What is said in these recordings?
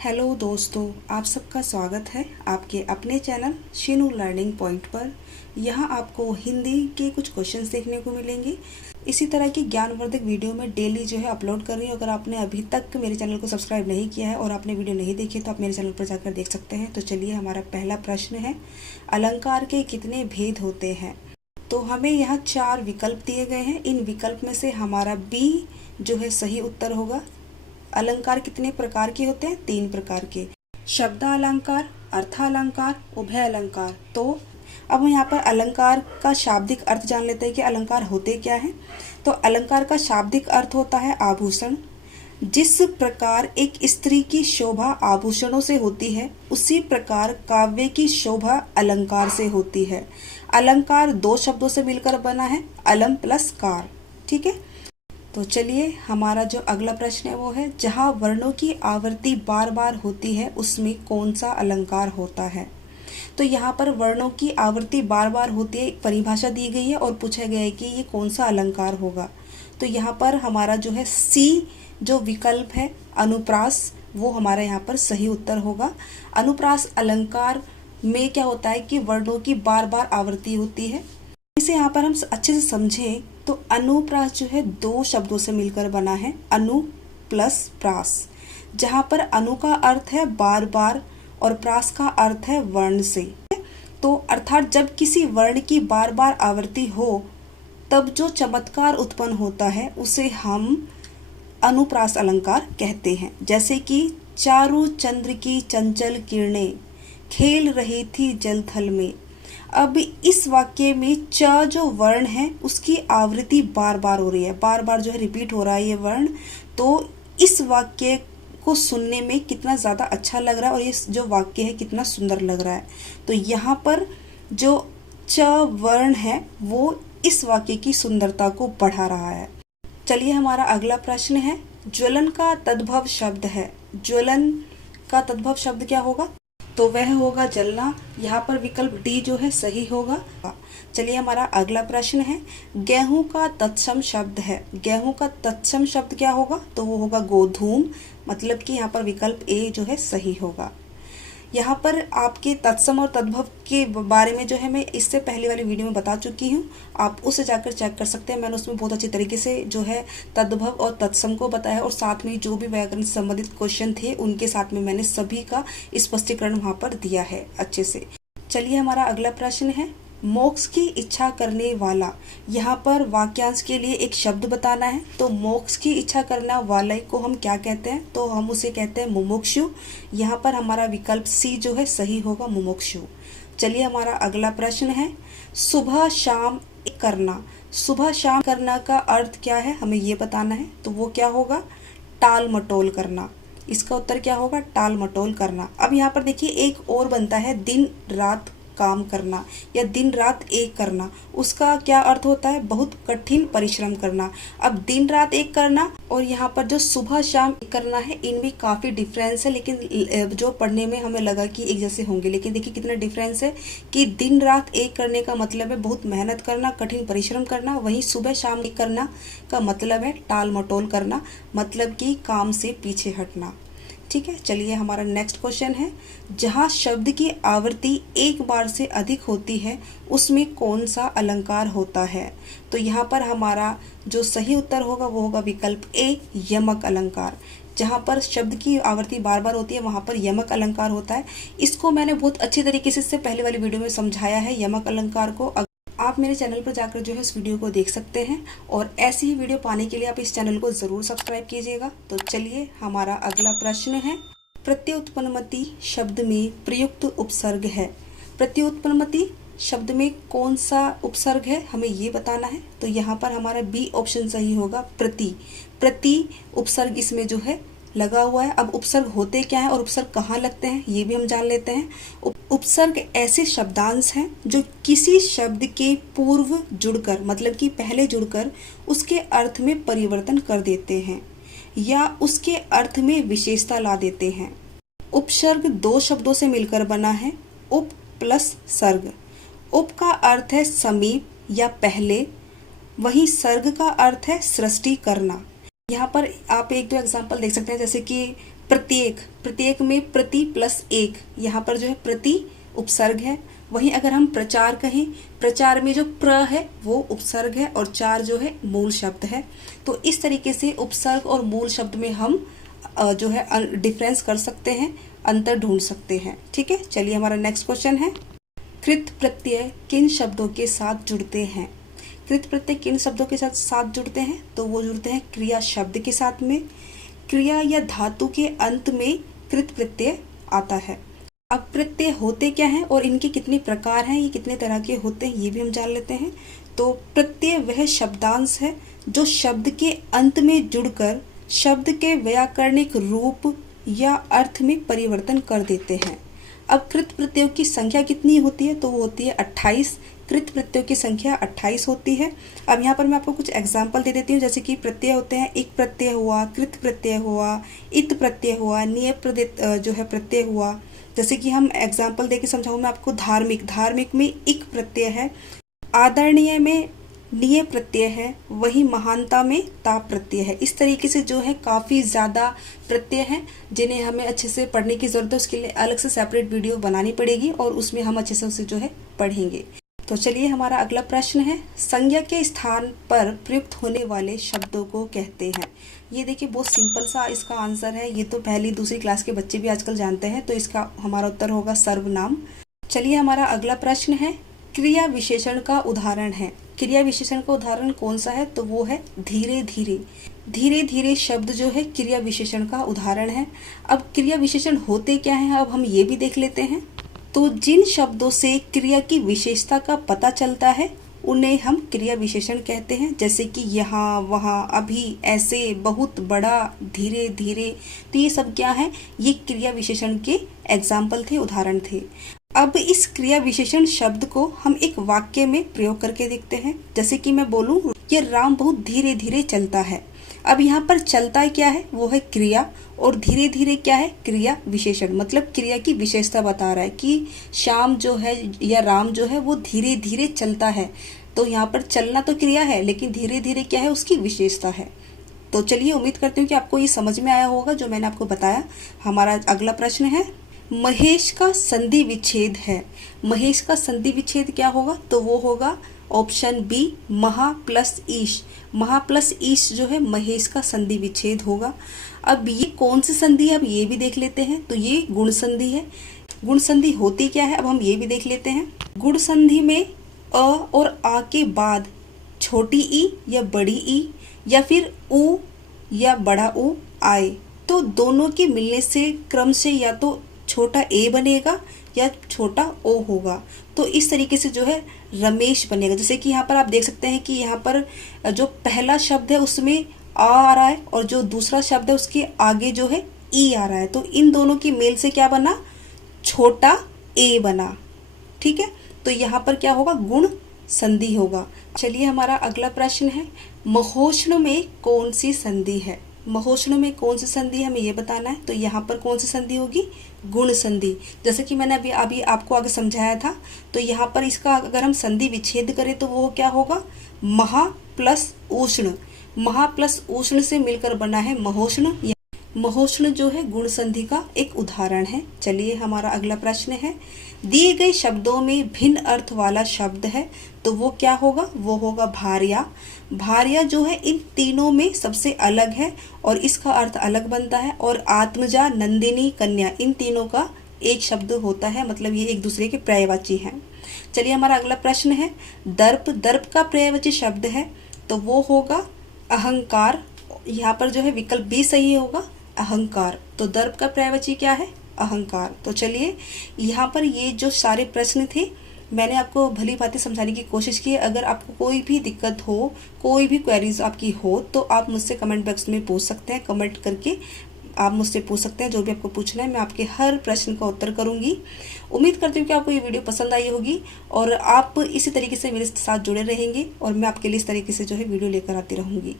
Hello दोस्तों, आप सबका स्वागत है आपके अपने चैनल शीनू लर्निंग पॉइंट पर। यहाँ आपको हिंदी के कुछ क्वेश्चंस देखने को मिलेंगे। इसी तरह की ज्ञानवर्धक वीडियो में डेली जो है अपलोड कर रही हूँ। अगर आपने अभी तक मेरे चैनल को सब्सक्राइब नहीं किया है और आपने वीडियो नहीं देखी तो आप मेरे चैनल पर जाकर देख सकते हैं। तो चलिए, हमारा पहला प्रश्न है, अलंकार के कितने भेद होते हैं? तो हमें यहाँ 4 विकल्प दिए गए हैं। इन विकल्प में से हमारा बी जो है सही उत्तर होगा। अलंकार कितने प्रकार के होते हैं? 3 प्रकार के, शब्दालंकार, अर्थालंकार, उभय अलंकार। तो अब हम यहाँ पर अलंकार का शाब्दिक अर्थ जान लेते हैं कि अलंकार होते क्या हैं। तो अलंकार का शाब्दिक अर्थ होता है आभूषण। जिस प्रकार एक स्त्री की शोभा आभूषणों से होती है, उसी प्रकार काव्य की शोभा अलंकार से होती है। अलंकार 2 शब्दों से मिलकर बना है, अलम प्लस कार। ठीक है, तो चलिए, हमारा जो अगला प्रश्न है वो है, जहाँ वर्णों की आवृत्ति बार बार होती है उसमें कौन सा अलंकार होता है? तो यहाँ पर वर्णों की आवृत्ति बार बार होती है, एक परिभाषा दी गई है और पूछा गया है कि ये कौन सा अलंकार होगा। तो यहाँ पर हमारा जो है सी जो विकल्प है अनुप्रास, वो हमारा यहाँ पर सही उत्तर होगा। अनुप्रास अलंकार में क्या होता है कि वर्णों की बार बार आवृत्ति होती है। इसे यहाँ पर हम अच्छे से समझें तो अनुप्रास जो है 2 शब्दों से मिलकर बना है, अनु प्लस प्रास, जहाँ पर अनु का अर्थ है बार बार और प्रास का अर्थ है वर्ण से। तो अर्थात जब किसी वर्ण की बार बार आवृत्ति हो तब जो चमत्कार उत्पन्न होता है उसे हम अनुप्रास अलंकार कहते हैं। जैसे कि चारु चंद्र की चंचल किरणें खेल रही थी जल थल में। अब इस वाक्य में च जो वर्ण है उसकी आवृत्ति बार बार हो रही है, बार बार जो है रिपीट हो रहा है ये वर्ण। तो इस वाक्य को सुनने में कितना ज़्यादा अच्छा लग रहा है और ये जो वाक्य है कितना सुंदर लग रहा है। तो यहाँ पर जो च वर्ण है वो इस वाक्य की सुंदरता को बढ़ा रहा है। चलिए, हमारा अगला प्रश्न है, ज्वलन का तद्भव शब्द है। ज्वलन का तद्भव शब्द क्या होगा? तो वह होगा जलना। यहाँ पर विकल्प डी जो है सही होगा। चलिए, हमारा अगला प्रश्न है, गेहूं का तत्सम शब्द है। गेहूं का तत्सम शब्द क्या होगा? तो वो होगा गोधूम। मतलब कि यहाँ पर विकल्प ए जो है सही होगा। यहाँ पर आपके तत्सम और तद्भव के बारे में जो है मैं इससे पहले वाली वीडियो में बता चुकी हूँ, आप उसे जाकर चेक कर सकते हैं। मैंने उसमें बहुत अच्छी तरीके से जो है तद्भव और तत्सम को बताया और साथ में जो भी व्याकरण से संबंधित क्वेश्चन थे उनके साथ में मैंने सभी का स्पष्टीकरण वहाँ पर दिया है अच्छे से। चलिए, हमारा अगला प्रश्न है, मोक्ष की इच्छा करने वाला। यहाँ पर वाक्यांश के लिए एक शब्द बताना है। तो मोक्ष की इच्छा करने वाले को हम क्या कहते हैं? तो हम उसे कहते हैं मुमुक्षु। यहाँ पर हमारा विकल्प सी जो है सही होगा, मुमुक्षु। चलिए, हमारा अगला प्रश्न है, सुबह शाम करना। सुबह शाम करना का अर्थ क्या है हमें ये बताना है। तो वो क्या होगा? टाल मटोल करना। इसका उत्तर क्या होगा? टाल मटोल करना। अब यहाँ पर देखिए एक और बनता है, दिन रात काम करना या दिन रात एक करना। उसका क्या अर्थ होता है? बहुत कठिन परिश्रम करना। अब दिन रात एक करना और यहाँ पर जो सुबह शाम एक करना है, इनमें काफी डिफरेंस है, लेकिन जो पढ़ने में हमें लगा कि एक जैसे होंगे, लेकिन देखिए कितना डिफरेंस है कि दिन रात एक करने का मतलब है बहुत मेहनत करना, कठिन परिश्रम करना। वहीं सुबह शाम एक करना का मतलब है टाल मटोल करना, मतलब कि काम से पीछे हटना। ठीक है, चलिए, हमारा नेक्स्ट क्वेश्चन है, जहाँ शब्द की आवृत्ति एक बार से अधिक होती है उसमें कौन सा अलंकार होता है? तो यहाँ पर हमारा जो सही उत्तर होगा वो होगा विकल्प ए, यमक अलंकार। जहाँ पर शब्द की आवृत्ति बार बार होती है वहाँ पर यमक अलंकार होता है। इसको मैंने बहुत अच्छी तरीके से इससे पहले वाली वीडियो में समझाया है यमक अलंकार को। आप मेरे चैनल पर जाकर जो है इस वीडियो को देख सकते हैं और ऐसी ही वीडियो पाने के लिए आप इस चैनल को ज़रूर सब्सक्राइब कीजिएगा। तो चलिए, हमारा अगला प्रश्न है, प्रत्युत्पन्नमति शब्द में प्रयुक्त उपसर्ग है। प्रत्युत्पन्नमति शब्द में कौन सा उपसर्ग है हमें ये बताना है। तो यहाँ पर हमारा बी ऑप्शन सही होगा, प्रति। प्रति उपसर्ग इसमें जो है लगा हुआ है। अब उपसर्ग होते क्या है और उपसर्ग कहाँ लगते हैं ये भी हम जान लेते हैं। उपसर्ग ऐसे शब्दांश हैं जो किसी शब्द के पूर्व जुड़कर, मतलब कि पहले जुड़कर उसके अर्थ में परिवर्तन कर देते हैं या उसके अर्थ में विशेषता ला देते हैं। उपसर्ग 2 शब्दों से मिलकर बना है, उप प्लस सर्ग। उप का अर्थ है समीप या पहले, वहीं सर्ग का अर्थ है सृष्टि करना। यहाँ पर आप 1-2 एग्जाम्पल देख सकते हैं, जैसे कि प्रत्येक, प्रत्येक में प्रति प्लस एक, यहाँ पर जो है प्रति उपसर्ग है। वहीं अगर हम प्रचार कहें, प्रचार में जो प्र है वो उपसर्ग है और चार जो है मूल शब्द है। तो इस तरीके से उपसर्ग और मूल शब्द में हम जो है डिफरेंस कर सकते हैं, अंतर ढूंढ सकते हैं। ठीक है, चलिए हमारा नेक्स्ट क्वेश्चन है, कृत प्रत्यय किन शब्दों के साथ जुड़ते हैं? कृत प्रत्यय किन शब्दों के साथ जुड़ते हैं? तो वो जुड़ते हैं क्रिया शब्द के साथ में। क्रिया या धातु के अंत में कृत प्रत्यय आता है। अब प्रत्यय होते क्या हैं और इनके कितने प्रकार हैं, ये कितने तरह के होते हैं, ये भी हम जान लेते हैं। तो प्रत्यय वह शब्दांश है जो शब्द के अंत में जुड़कर शब्द के व्याकरणिक रूप या अर्थ में परिवर्तन कर देते हैं। अब कृत प्रत्ययों की संख्या कितनी होती है? तो वो होती है 28। कृत प्रत्ययों की संख्या 28 होती है। अब यहाँ पर मैं आपको कुछ एग्जाम्पल दे देती हूँ, जैसे कि प्रत्यय होते हैं, इक प्रत्यय हुआ, कृत प्रत्यय हुआ, इत प्रत्यय हुआ, निय जो है प्रत्यय हुआ। जैसे कि हम एग्जाम्पल देके समझाऊँ मैं आपको, धार्मिक, धार्मिक में इक प्रत्यय है, आदरणीय में निय प्रत्यय है, वही महानता में ताप प्रत्यय है। इस तरीके से जो है काफ़ी ज़्यादा प्रत्यय हैं जिन्हें हमें अच्छे से पढ़ने की ज़रूरत है। उसके लिए अलग से सेपरेट वीडियो बनानी पड़ेगी और उसमें हम अच्छे से उसे जो है पढ़ेंगे। तो चलिए हमारा अगला प्रश्न है, संज्ञा के स्थान पर प्रयुक्त होने वाले शब्दों को कहते हैं। ये देखिए बहुत सिंपल सा इसका आंसर है, ये तो पहली दूसरी क्लास के बच्चे भी आजकल जानते हैं। तो इसका हमारा उत्तर होगा सर्वनाम। चलिए हमारा अगला प्रश्न है, क्रिया विशेषण का उदाहरण है। क्रिया विशेषण का उदाहरण कौन सा है? तो वो है धीरे धीरे। धीरे धीरे शब्द जो है क्रिया विशेषण का उदाहरण है। अब क्रिया विशेषण होते क्या हैं, अब हम ये भी देख लेते हैं। तो जिन शब्दों से क्रिया की विशेषता का पता चलता है उन्हें हम क्रिया विशेषण कहते हैं। जैसे कि यहाँ, वहाँ, अभी, ऐसे, बहुत, बड़ा, धीरे धीरे। तो ये सब क्या है? ये क्रिया विशेषण के एग्जाम्पल थे, उदाहरण थे। अब इस क्रिया विशेषण शब्द को हम एक वाक्य में प्रयोग करके देखते हैं। जैसे कि मैं बोलूँ, ये राम बहुत धीरे धीरे चलता है। अब यहाँ पर चलता क्या है? वो है क्रिया, और धीरे धीरे क्या है? क्रिया विशेषण। मतलब क्रिया की विशेषता बता रहा है कि श्याम जो है या राम जो है वो धीरे धीरे चलता है। तो यहाँ पर चलना तो क्रिया है, लेकिन धीरे धीरे क्या है? उसकी विशेषता है। तो चलिए, उम्मीद करती हूँ कि आपको ये समझ में आया होगा जो मैंने आपको बताया। हमारा अगला प्रश्न है, महेश का संधि विच्छेद है। महेश का संधि विच्छेद क्या होगा? तो वो होगा ऑप्शन बी, महा प्लस ईश। महा प्लस ईश जो है महेश का संधि विच्छेद होगा। अब ये कौन सी संधि है, अब ये भी देख लेते हैं। तो ये गुण संधि है। गुण संधि होती क्या है, अब हम ये भी देख लेते हैं। गुण संधि में अ और आ के बाद छोटी ई या बड़ी ई या फिर उ या बड़ा उ आए, तो दोनों के मिलने से क्रम से या तो छोटा ए बनेगा या छोटा ओ होगा। तो इस तरीके से जो है रमेश बनेगा। जैसे कि यहाँ पर आप देख सकते हैं कि यहाँ पर जो पहला शब्द है उसमें आ रहा है और जो दूसरा शब्द है उसके आगे जो है ई आ रहा है। तो इन दोनों की मेल से क्या बना? छोटा ए बना। ठीक है, तो यहाँ पर क्या होगा? गुण संधि होगा। चलिए हमारा अगला प्रश्न है, महोष्ण में कौन सी संधि है? महोष्ण में कौन सी संधि हमें ये बताना है। तो यहाँ पर कौन सी संधि होगी? गुण संधि। जैसे कि मैंने अभी आपको आगे समझाया था। तो यहाँ पर इसका अगर हम संधि विच्छेद करें तो वो क्या होगा? महा प्लस उष्ण। महा प्लस उष्ण से मिलकर बना है महोष्ण। महोष्ण जो है गुण संधि का एक उदाहरण है। चलिए हमारा अगला प्रश्न है, दिए गए शब्दों में भिन्न अर्थ वाला शब्द है। तो वो क्या होगा? वो होगा भार्या। भार्या जो है इन तीनों में सबसे अलग है और इसका अर्थ अलग बनता है। और आत्मजा, नंदिनी, कन्या, इन तीनों का एक शब्द होता है, मतलब ये एक दूसरे के पर्यायवाची हैं। चलिए हमारा अगला प्रश्न है, दर्प। दर्प का पर्यायवाची शब्द है तो वो होगा अहंकार। यहाँ पर जो है विकल्प बी सही होगा, अहंकार। तो दर्प का पर्यायवाची क्या है? अहंकार। तो चलिए यहाँ पर ये जो सारे प्रश्न थे मैंने आपको भली भांति समझाने की कोशिश की है। अगर आपको कोई भी दिक्कत हो, कोई भी क्वेरीज आपकी हो तो आप मुझसे कमेंट बॉक्स में पूछ सकते हैं। कमेंट करके आप मुझसे पूछ सकते हैं जो भी आपको पूछना है, मैं आपके हर प्रश्न का उत्तर करूंगी। उम्मीद करती हूँ कि आपको ये वीडियो पसंद आई होगी और आप इसी तरीके से मेरे साथ जुड़े रहेंगे और मैं आपके लिए इस तरीके से जो है वीडियो लेकर आती रहूँगी।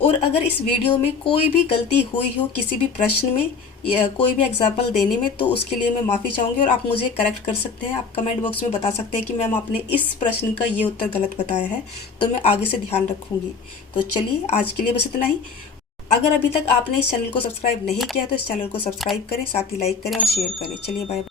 और अगर इस वीडियो में कोई भी गलती हुई हो किसी भी प्रश्न में या कोई भी एग्जाम्पल देने में, तो उसके लिए मैं माफ़ी चाहूँगी और आप मुझे करेक्ट कर सकते हैं। आप कमेंट बॉक्स में बता सकते हैं कि मैम आपने इस प्रश्न का ये उत्तर गलत बताया है, तो मैं आगे से ध्यान रखूँगी। तो चलिए आज के लिए बस इतना ही। अगर अभी तक आपने इस चैनल को सब्सक्राइब नहीं किया तो इस चैनल को सब्सक्राइब करें, साथ ही लाइक करें और शेयर करें। चलिए बाय।